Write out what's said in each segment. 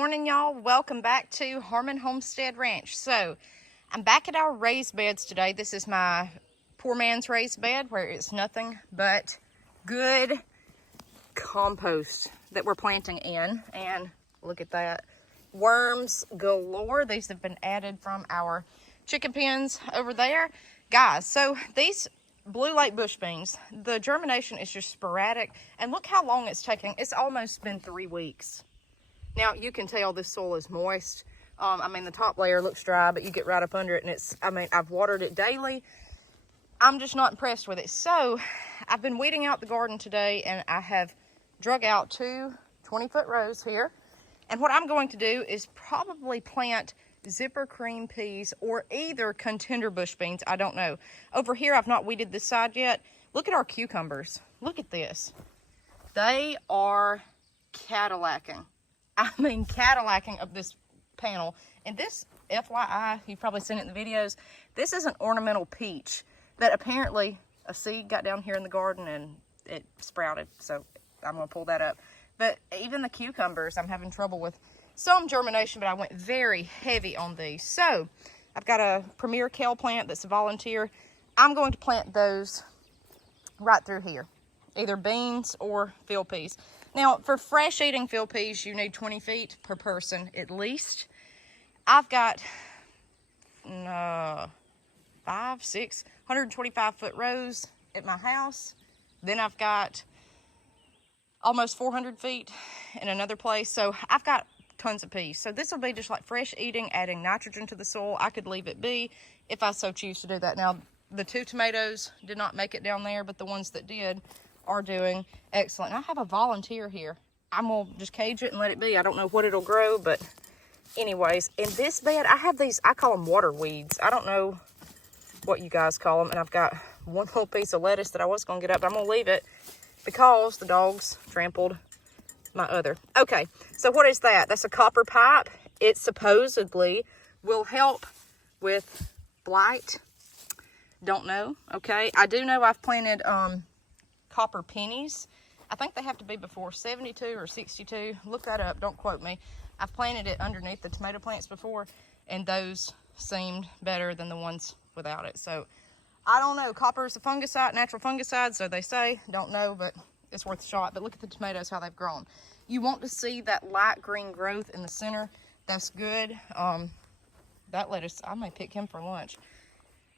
morning, y'all. Welcome back to Homestead Ranch. So I'm back at our raised beds today. This is my poor man's raised bed where it's nothing but good compost that we're planting in. And look at that, worms galore. These have been added from our chicken pens over there, guys. So these blue lake bush beans, the germination is just sporadic, and look how long it's taking. It's almost been 3 weeks. Now you can tell this soil is moist. I mean, the top layer looks dry, but you get right up under it and it's, I mean, I've watered it daily. I'm just not impressed with it. So I've been weeding out the garden today, and I have drug out 2 20-foot rows here. And what I'm going to do is probably plant zipper cream peas or either contender bush beans. I don't know. Over here, I've not weeded this side yet. Look at our cucumbers. Look at this. They are Cadillacing. I mean, Cadillacing up this panel. And this, FYI, you've probably seen it in the videos, this is an ornamental peach that apparently a seed got down here in the garden and it sprouted. So I'm going to pull that up. But even the cucumbers, I'm having trouble with some germination, but I went very heavy on these. So I've got a premier kale plant that's a volunteer. I'm going to plant those right through here, either beans or field peas. Now, for fresh eating field peas, you need 20 feet per person at least. I've got 5, 6, 125-foot rows at my house. Then I've got almost 400 feet in another place. So I've got tons of peas. So this will be just like fresh eating, adding nitrogen to the soil. I could leave it be if I so choose to do that. Now, the 2 tomatoes did not make it down there, but the ones that did are doing excellent. And I have a volunteer here. I'm gonna just cage it and let it be. I don't know what it'll grow, but anyways, in this bed, I have these, I call them water weeds. I don't know what you guys call them. And I've got one little piece of lettuce that I was gonna get up, but I'm gonna leave it because the dogs trampled my other. Okay, so what is that? That's a copper pipe. It supposedly will help with blight. Don't know. Okay, I do know I've planted copper pennies. I think they have to be before 72 or 62. Look that up. Don't quote me. I've planted it underneath the tomato plants before, and those seemed better than the ones without it. So I don't know. Copper is a fungicide, natural fungicide, so they say. Don't know, but it's worth a shot. But look at the tomatoes, how they've grown. You want to see that light green growth in the center. That's good. That lettuce, I may pick him for lunch.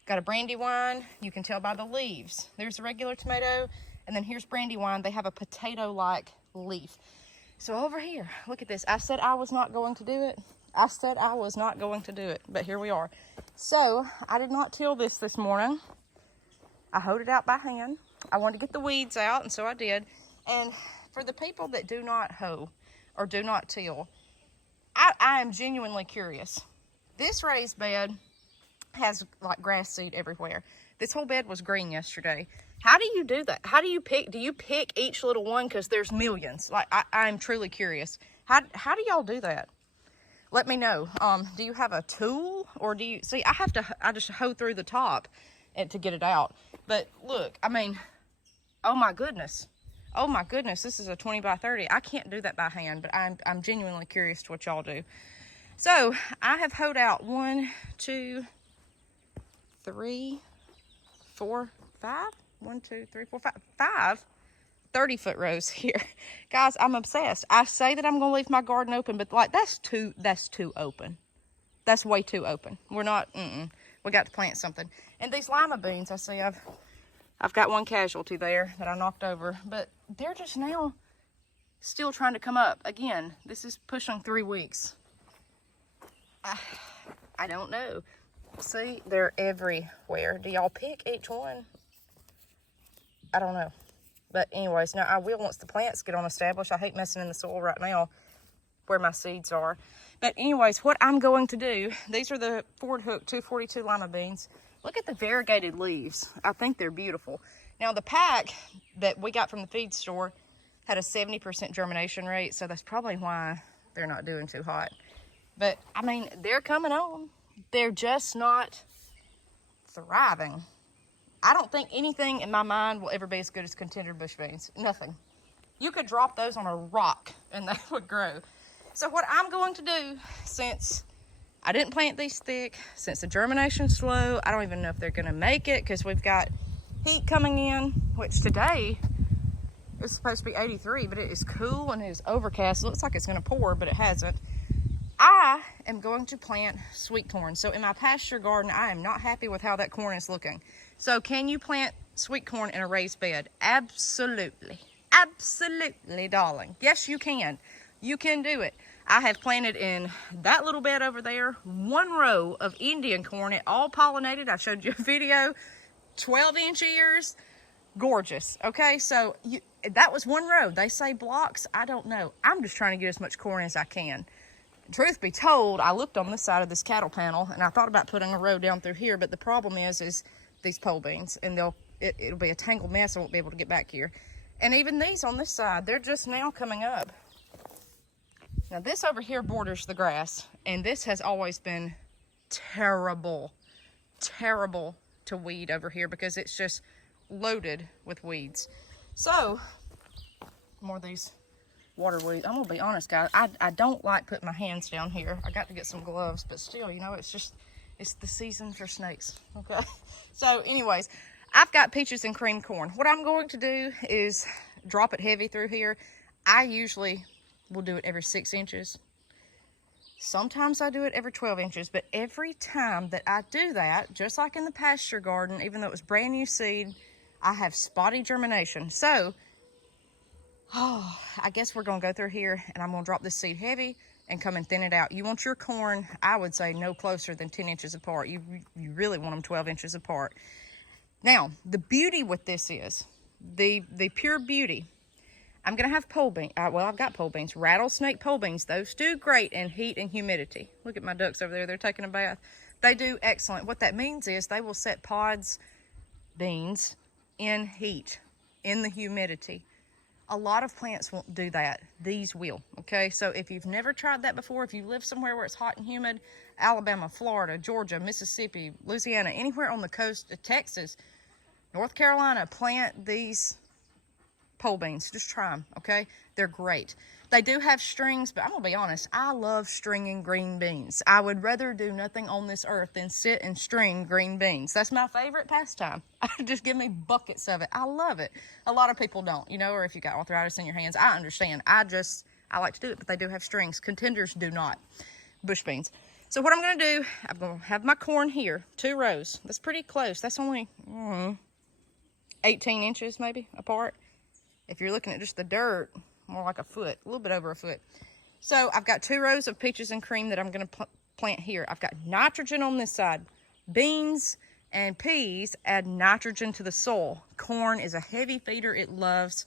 Got a brandywine. You can tell by the leaves. There's a regular tomato, and then here's brandywine. They have a potato-like leaf. So over here, look at this. I said I was not going to do it. I said I was not going to do it, but here we are. So I did not till this morning. I hoed it out by hand. I wanted to get the weeds out, and so I did. And for the people that do not hoe or do not till, I am genuinely curious. This raised bed has like grass seed everywhere. This whole bed was green yesterday. How do you do that? How do you pick? Do you pick each little one? Because there's millions. Like, I'm truly curious. How do y'all do that? Let me know. Do you have a tool, or do you see? I just hoe through the top and to get it out. But look, I mean, oh my goodness, this is a 20 by 30. I can't do that by hand, but I'm genuinely curious to what y'all do. So I have hoed out 1, 2, 3, 4, 5. 1, 2, 3, 4, 5 30-foot rows here. Guys, I'm obsessed. I say that I'm gonna leave my garden open, but like that's too open. That's way too open. We're not, we got to plant something. And these lima beans, I see I've got one casualty there that I knocked over, but they're just now still trying to come up. Again, this is pushing 3 weeks. I don't know. See, they're everywhere. Do y'all pick each one? I don't know. But anyways, now I will once the plants get on established. I hate messing in the soil right now where my seeds are. But anyways, what I'm going to do, these are the Ford Hook 242 lima beans. Look at the variegated leaves. I think they're beautiful. Now the pack that we got from the feed store had a 70% germination rate, so that's probably why they're not doing too hot. But I mean, they're coming on. They're just not thriving. I don't think anything in my mind will ever be as good as contender bush beans. Nothing. You could drop those on a rock and they would grow. So what I'm going to do, since I didn't plant these thick, since the germination's slow, I don't even know if they're gonna make it because we've got heat coming in, which today is supposed to be 83, but it is cool and it is overcast. It looks like it's gonna pour, but it hasn't. I am going to plant sweet corn. So in my pasture garden, I am not happy with how that corn is looking. So can you plant sweet corn in a raised bed? Absolutely. Absolutely, darling. Yes, you can. You can do it. I have planted in that little bed over there 1 row of Indian corn. It all pollinated. I showed you a video. 12-inch ears. Gorgeous. Okay, so that was 1 row. They say blocks. I don't know. I'm just trying to get as much corn as I can. Truth be told, I looked on this side of this cattle panel and I thought about putting a row down through here, but the problem is these pole beans, and it'll be a tangled mess. I won't be able to get back here. And even these on this side, they're just now coming up. Now this over here borders the grass, and this has always been terrible to weed over here because it's just loaded with weeds. So more of these water weeds. I'm gonna be honest, guys, I don't like putting my hands down here. I got to get some gloves, but still, you know, it's the season for snakes. Okay. So anyways, I've got peaches and cream corn. What I'm going to do is drop it heavy through here. I usually will do it every 6 inches. Sometimes I do it every 12 inches, but every time that I do that, just like in the pasture garden, even though it was brand new seed, I have spotty germination. So I guess we're gonna go through here and I'm gonna drop this seed heavy and come and thin it out. You want your corn, I would say, no closer than 10 inches apart. You really want them 12 inches apart. Now, the beauty with this is, the pure beauty, I'm gonna have pole beans. Well, I've got pole beans, rattlesnake pole beans. Those do great in heat and humidity. Look at my ducks over there, they're taking a bath. They do excellent. What that means is they will set pods, beans, in heat, in the humidity. A lot of plants won't do that. These will, okay? So if you've never tried that before, if you live somewhere where it's hot and humid, Alabama, Florida, Georgia, Mississippi, Louisiana, anywhere on the coast of Texas, North Carolina, plant these pole beans. Just try them, okay? They're great. They do have strings, but I'm gonna be honest, I love stringing green beans. I would rather do nothing on this earth than sit and string green beans. That's my favorite pastime. Just give me buckets of it. I love it. A lot of people don't, you know, or if you got arthritis in your hands, I understand. I like to do it, but they do have strings. Contenders do not. Bush beans. So what I'm gonna do, I'm gonna have my corn here, 2 rows. That's pretty close. That's only 18 inches maybe apart. If you're looking at just the dirt, more like a foot, a little bit over a foot. So I've got 2 rows of peaches and cream that I'm going to plant here. I've got nitrogen on this side. Beans and peas add nitrogen to the soil. Corn is a heavy feeder. It loves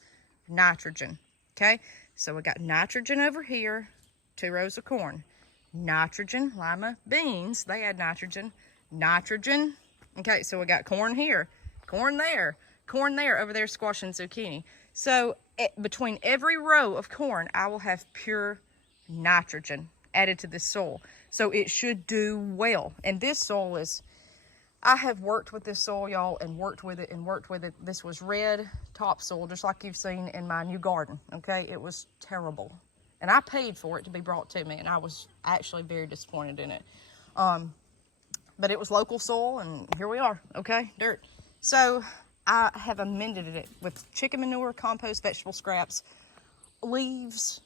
nitrogen. Okay, so we got nitrogen over here, 2 rows of corn. Nitrogen, lima beans, they add nitrogen. Nitrogen. Okay, so we got corn here, corn there over there, squash and zucchini. So between every row of corn, I will have pure nitrogen added to this soil. So it should do well. And this soil is, I have worked with this soil, y'all, and worked with it. This was red topsoil, just like you've seen in my new garden, okay? It was terrible. And I paid for it to be brought to me, and I was actually very disappointed in it. But it was local soil, and here we are, okay? Dirt. So I have amended it with chicken manure, compost, vegetable scraps, leaves,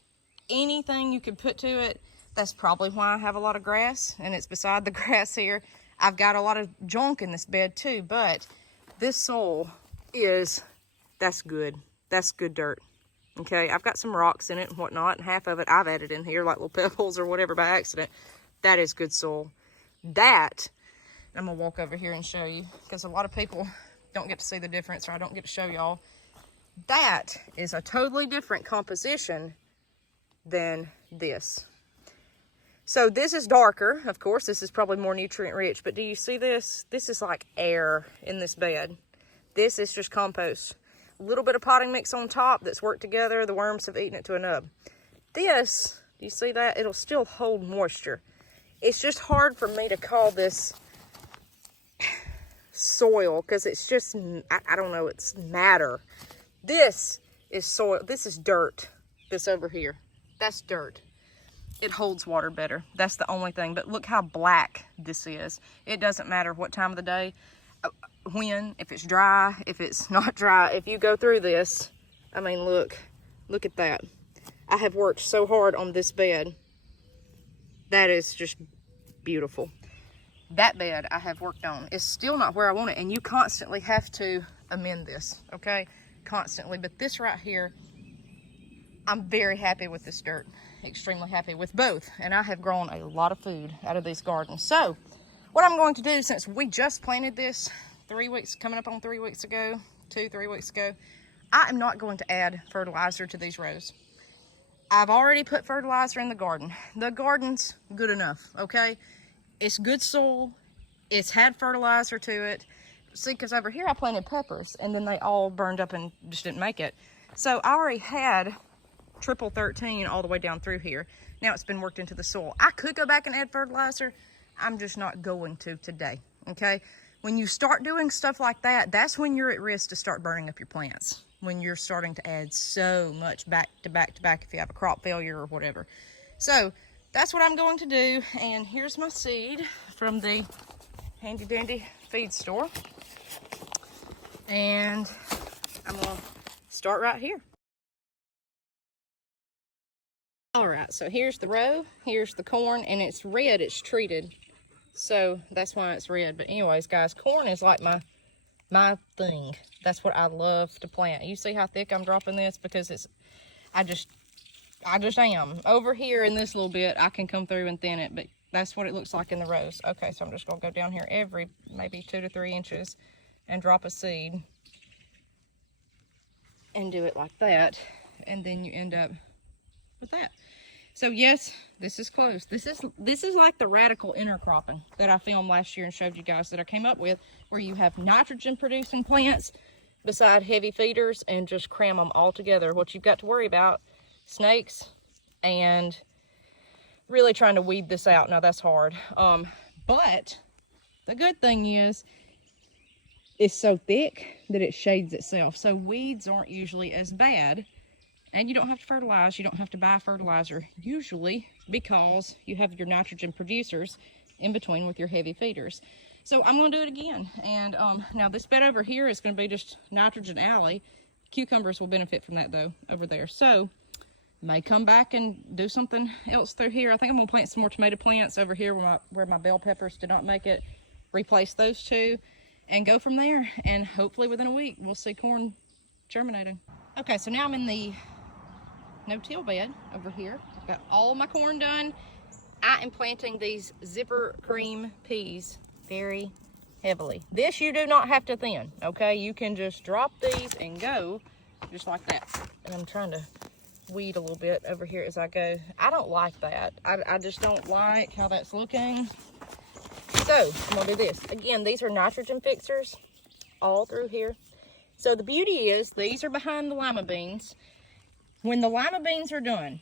anything you could put to it. That's probably why I have a lot of grass, and it's beside the grass here. I've got a lot of junk in this bed too, but this soil that's good. That's good dirt. Okay, I've got some rocks in it and whatnot, and half of it I've added in here, like little pebbles or whatever by accident. That is good soil. That, I'm gonna walk over here and show you, because a lot of people don't get to see the difference, or I don't get to show y'all. That is a totally different composition than this. So this is darker, of course. This is probably more nutrient rich, but do you see this? This is like air in this bed. This is just compost. A little bit of potting mix on top that's worked together. The worms have eaten it to a nub. This, do you see that? It'll still hold moisture. It's just hard for me to call this soil, because it's just, I don't know, it's matter. This is soil. This is dirt. This over here, that's dirt. it holds water better. That's the only thing. But look how black this is. It doesn't matter what time of the day, when, if it's dry, if it's not dry. If you go through this, I mean, look at that. I have worked so hard on this bed. That is just beautiful. That bed I have worked on is still not where I want it, and you constantly have to amend this, okay? Constantly. But this right here, I'm very happy with this dirt. Extremely happy with both. And I have grown a lot of food out of these gardens. So what I'm going to do, since we just planted this 3 weeks, coming up on 3 weeks ago, 3 weeks ago, I am not going to add fertilizer to these rows. I've already put fertilizer in the garden. The garden's good enough, okay? It's good soil. It's had fertilizer to it. See, because over here I planted peppers, and then they all burned up and just didn't make it. So I already had triple 13 all the way down through here. Now it's been worked into the soil. I could go back and add fertilizer. I'm just not going to today, okay? When you start doing stuff like that, that's when you're at risk to start burning up your plants. When you're starting to add so much back to back to back if you have a crop failure or whatever. So that's what I'm going to do. And here's my seed from the handy dandy feed store. And I'm going to start right here. All right, so here's the row, here's the corn, and it's red, it's treated. So that's why it's red. But anyways, guys, corn is like my thing. That's what I love to plant. You see how thick I'm dropping this? Because it's, I just am. Over here in this little bit, I can come through and thin it, but that's what it looks like in the rows. Okay, so I'm just gonna go down here every maybe 2 to 3 inches and drop a seed and do it like that. And then you end up with that. So yes, this is close. This is like the radical intercropping that I filmed last year and showed you guys that I came up with, where you have nitrogen producing plants beside heavy feeders and just cram them all together. What you've got to worry about, snakes and really trying to weed this out. Now that's hard. But the good thing is it's so thick that it shades itself. So weeds aren't usually as bad. And you don't have to fertilize. You don't have to buy fertilizer usually, because you have your nitrogen producers in between with your heavy feeders. So I'm going to do it again. And now this bed over here is going to be just nitrogen alley. Cucumbers will benefit from that though over there. So may come back and do something else through here. I think I'm going to plant some more tomato plants over here where my bell peppers did not make it. Replace those two and go from there. And hopefully within a week we'll see corn germinating. Okay, so now I'm in the no-till bed over here. I've got all my corn done. I am planting these zipper cream peas very heavily. This you do not have to thin, okay? You can just drop these and go just like that. And I'm trying to weed a little bit over here as I go. I don't like that. I just don't like how that's looking. So I'm gonna do this. Again, these are nitrogen fixers all through here. So the beauty is these are behind the lima beans. When the lima beans are done,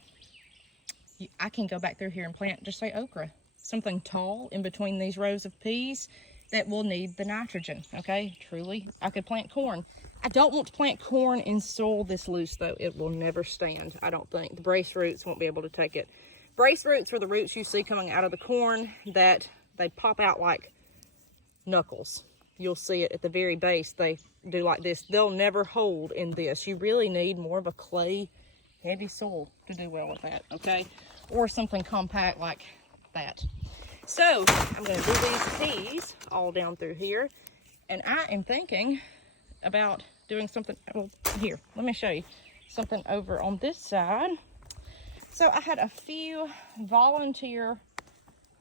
I can go back through here and plant, just say okra, something tall in between these rows of peas that will need the nitrogen, okay? Truly, I could plant corn. I don't want to plant corn in soil this loose though. It will never stand, I don't think. The brace roots won't be able to take it. Brace roots are the roots you see coming out of the corn that they pop out like knuckles. You'll see it at the very base. They do like this. They'll never hold in this. You really need more of a clay, heavy soil to do well with that, okay? Or something compact like that. So I'm going to do these peas all down through here. And I am thinking about doing something, well, here, let me show you something over on this side. So I had a few volunteer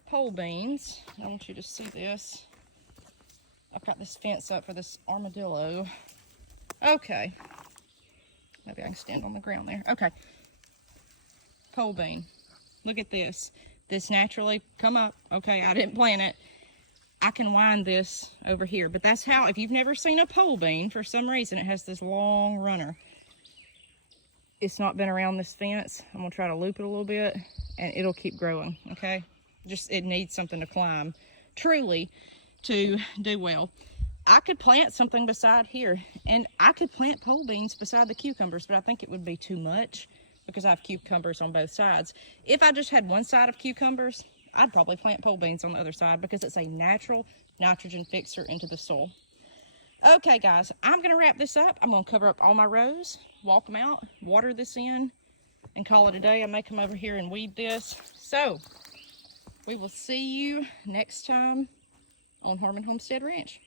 pole beans. I want you to see this. I've got this fence up for this armadillo. Okay. Maybe I can stand on the ground there. Okay. Pole bean. Look at this. This naturally come up. Okay, I didn't plant it. I can wind this over here. But that's how, if you've never seen a pole bean, for some reason it has this long runner. It's not been around this fence. I'm going to try to loop it a little bit and it'll keep growing. Okay. Just, it needs something to climb. Truly. To do well. I could plant something beside here, and I could plant pole beans beside the cucumbers, but I think it would be too much because I have cucumbers on both sides. If I just had one side of cucumbers, I'd probably plant pole beans on the other side because it's a natural nitrogen fixer into the soil. Okay, guys, I'm going to wrap this up. I'm going to cover up all my rows, walk them out, water this in, and call it a day. I may come over here and weed this. So, we will see you next time on Harmon Homestead Ranch.